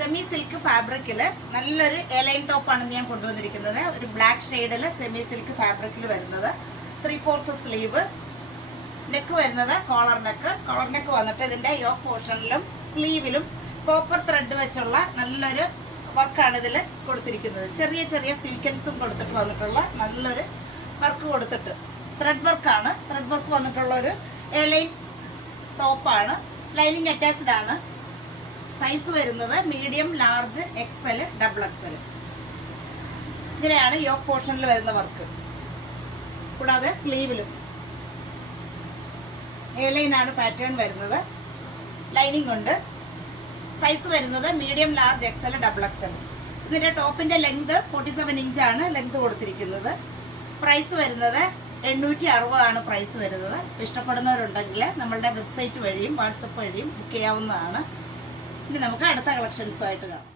Semi silk ഫാബ്രിക്കിൽ നല്ലൊരു A-line ടോപ്പാണ് ഞാൻ കൊണ്ടുവന്നിരിക്കുന്നത്. ഒരു ബ്ലാക്ക് ഷെയ്ഡിൽ സെമി സിൽക്ക് ഫാബ്രിക്കിൽ വരുന്നത്. 3/4 സ്ലീവ്, നെക്ക് വരുന്നത് കോളർ നെക്ക് വന്നിട്ട് ഇതിന്റെ യോക്ക് പോർഷനിലും സ്ലീവിലും കോപ്പർ ത്രെഡ് വെച്ചുള്ള നല്ലൊരു വർക്കാണ് ഇതിൽ കൊടുത്തിരിക്കുന്നത്. ചെറിയ ചെറിയ സ്വീക്വൻസും കൊടുത്തിട്ട് വന്നിട്ടുള്ള നല്ലൊരു വർക്ക് കൊടുത്തിട്ട് ത്രെഡ് വർക്കാണ്. ത്രെഡ് വർക്ക് വന്നിട്ടുള്ള ഒരു എലൈൻ ടോപ്പാണ്. ലൈനിങ് അറ്റാച്ച്ഡ് ആണ്. സൈസ് വരുന്നത് medium, large, XL, double XL. ഇങ്ങനെയാണ് യോക്ക് പോർഷനിൽ വരുന്ന വർക്ക്. കൂടാതെ സ്ലീവിലും എലൈൻ ആണ് പാറ്റേൺ വരുന്നത്. ലൈനിങ് ഉണ്ട്. സൈസ് വരുന്നത് medium, large, XL, double XL. ഇതിന്റെ ടോപ്പിന്റെ ലെങ്ത് 47 ഇഞ്ചാണ് ലെങ്ത് കൊടുത്തിരിക്കുന്നത്. പ്രൈസ് വരുന്നത് 860 ആണ് പ്രൈസ് വരുന്നത്. ഇഷ്ടപ്പെടുന്നവരുണ്ടെങ്കിൽ നമ്മളുടെ വെബ്സൈറ്റ് വഴിയും വാട്സപ്പ് വഴിയും ബുക്ക് ചെയ്യാവുന്നതാണ്. ഇനി നമുക്ക് അടുത്ത കളക്ഷൻസുമായിട്ട് കാണാം.